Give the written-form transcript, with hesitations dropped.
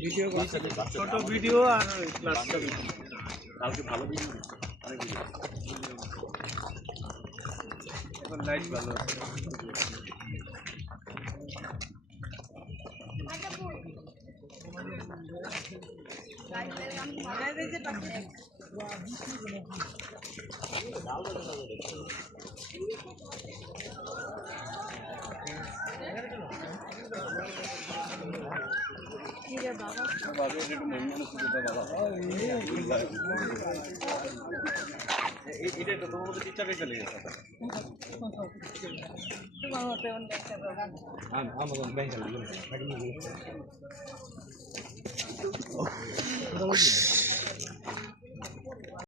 video ছোট video আর ক্লাসটা কালকে ভালো ভিডিও অনেক ভিডিও এখন লাইট ভালো আছে এটা তো তোমার মধ্যে টিচারে চলে গেছে তোমার মতে অনেক একটা আমাদের ব্যাংকে